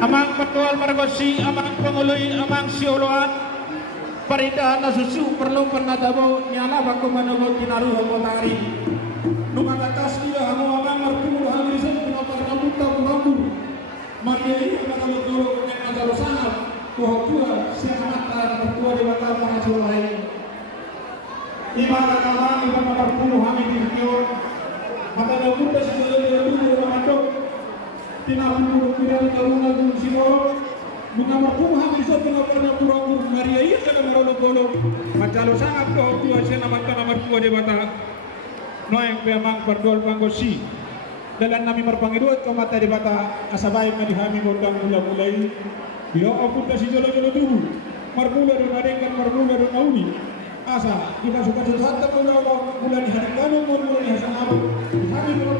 amang patual margosi, amang penguloy, amang sioloan, paridahan na susu perlu penatabo nyala baku manogo tinaru hongotari. Numagatas dia hamo amang marpulu halisan pinapar kabuta kurambur. Mandiri penatabo dulu yang ada sangat kuhakua siamatan pertua di bakal menghasil lain. Ibarat kawan ibarat marpulu hami dirkion. Maka nabuta sebenarnya dulu mantok. Tinapuru kurang karuna dun simoro buka marpung hamil so pernah kurang Maria iya kada marono golo macalo sangat ko tua sena mata nomor 2 de bata noeng memang berdol panggosi dalam nami marpangiduat ko mata de bata asabay madi hami gondang mulai yo apunta si jolo tubu marpula do nadengan marpula do nauni asa kita suka hatta bulan hari kanu bulan hasan abu hami do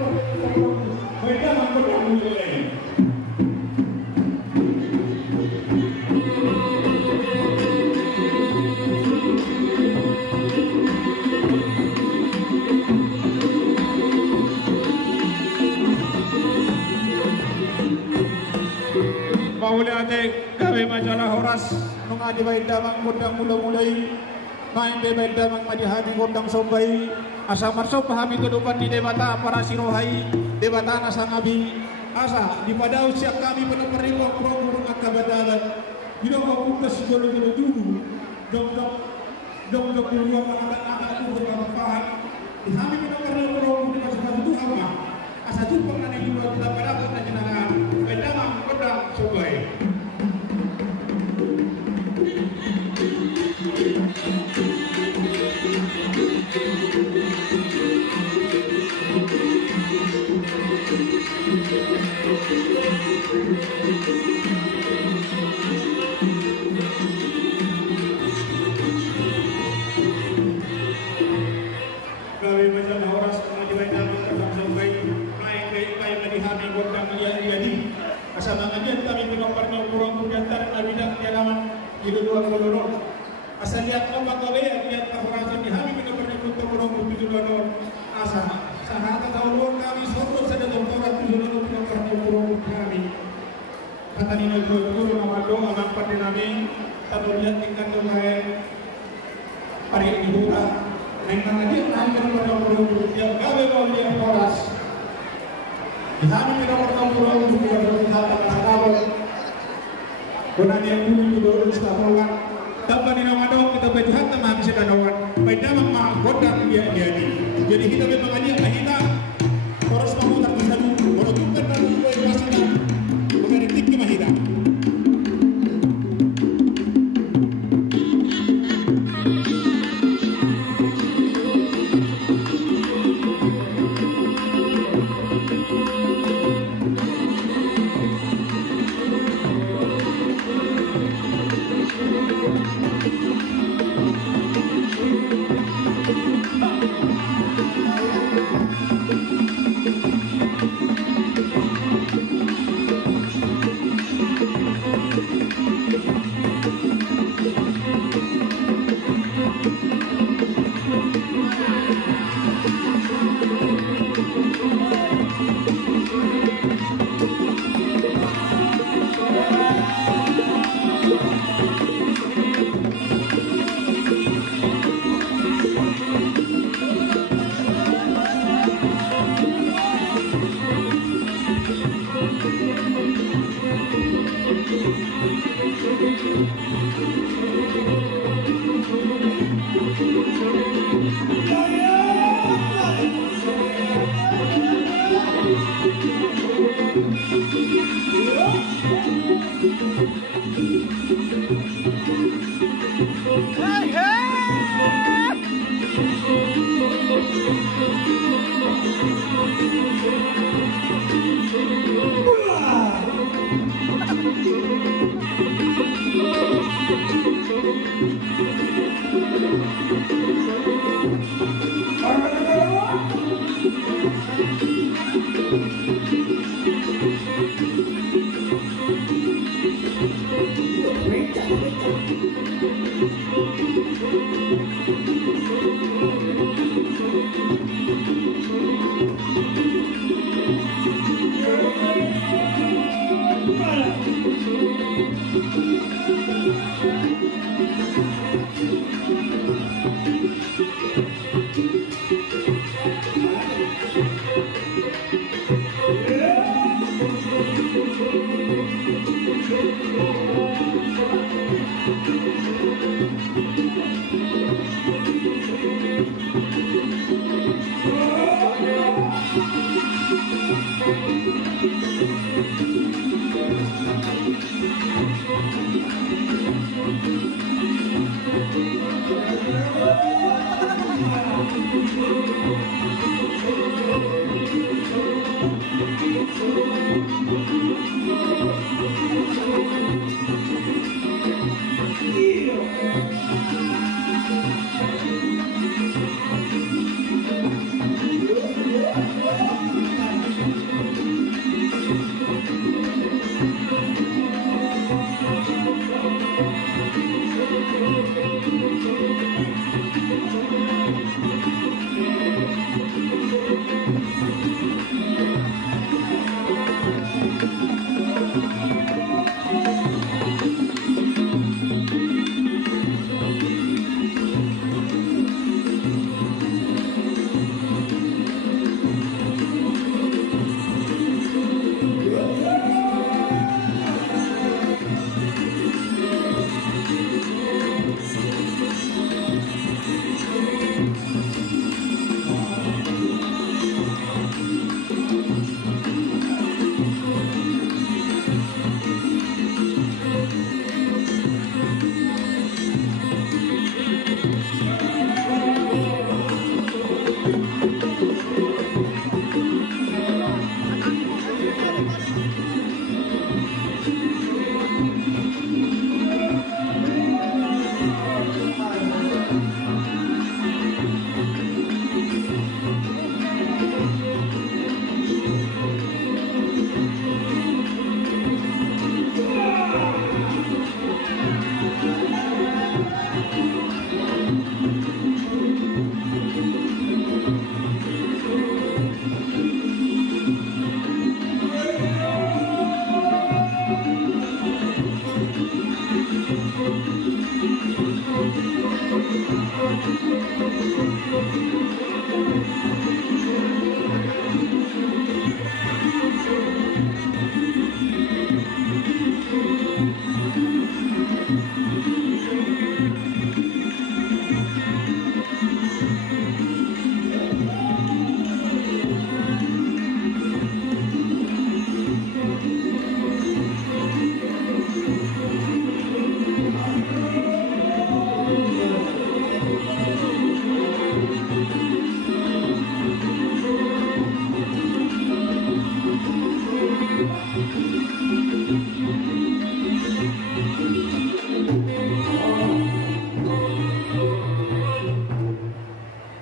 baiklah mangkot mulai Pauli ate kawe majalah horas nung adi bayi damang gondang mulai main de bayi damang majahadi gondang sombai asa marso pahami kedupan di debata para sirohai debata nasa ngabi asa di pada usia kami benar-benar kurang burung akabadalan tidak mau putus dulu dong keluar anak-anak itu bermanfaat di kami benar-benar kurang di masa itu apa asa jumpa nanti dua kita pada kota jenengan bedamang pedang sobai gawe majalah horas di badan pedang sobai naik kai medihami gondang jadi asa mangajian kami pinoparna kurang kudantar abidak jalaman itu 20 asal lihat apa gawe lihat kahurasan di hami pinoparna kurang kurang asa sahata tahun kami soto sada doktorat tujuan pinoparna kurang kami kata nina guru namado amang padinami tanu lihat tingkat doae hari ibuta neng mangajian naik pada kurang dia gawe mau lihat horas Kami tidak bertemu untuk berbicara kasar. Karena dia dulu dulu setahuan. Tanpa dinamakan kita berjuang sama bisa kanawan. Baik nama menggodam dia jadi. Jadi kita memang aja kita harus mau terpisah dulu. Kalau kita dulu pastinya mengerti kemahiran.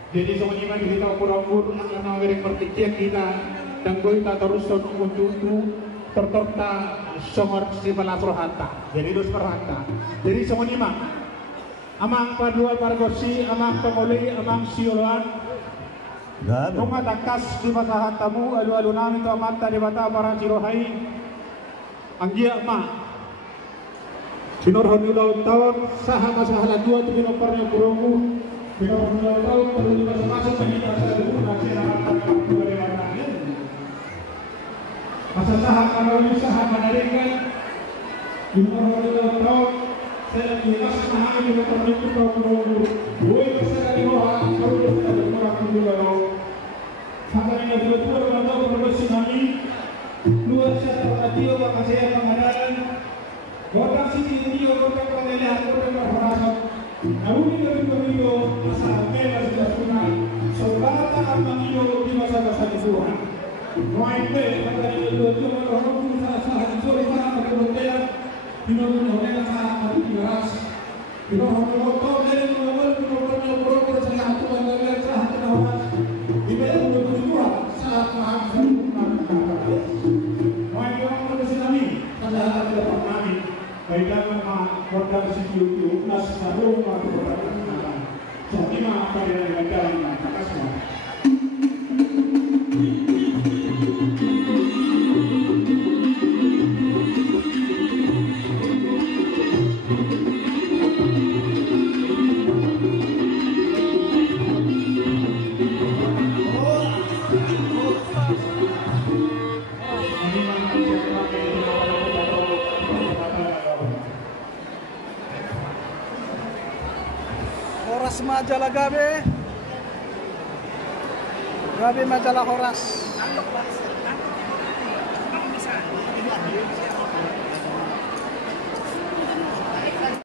Jadi semuanya kita pura-pura karena mereka pertikian kita dan kita terus untuk tertorta songor si pelasrohanta. Jadi terus perhanta. Jadi semuanya amang padua pargosi, amang pemulai, amang siuluan. Rumah takas di mata tamu, alu-alu namin to amanta di mata para sirohai. Anggia Sinorhon ulang tahun saha masalah dua tu pinoparnya kurungu. Sinorhon ulang tahun perlu masuk kita satu nasi harapan dua lewat masa saha kalau saha menaringkan. Sinorhon ulang tahun saya kilas mahal di perlu kurungu. Dua sekali roha perlu sekali kurang dulu. Sampai dengan dua ulang tahun perlu sinami. Luar biasa radio maka saya pengadalan Kota Siti Rio Kota Pemilihan Kota Perhorasan Namun ini video masa Mela sudah punah Saudara Amang Iyo di masa-masa Tuhan Noaimbe Kata Iyo Cuma Rohong Saat sore sana Berhotelan Dino-dino Saat Beras Dino-dino Dari Mengawal Dino-dino Berhotelan Saat Tuhan Dan Saat Tuhan Di Bela Dino-dino Saat Maha Baiklah korban CQ plus baru waktu berapa jadi mah pada negara yang kasih ini Horas majalah Gabe. Gabe majalah Horas.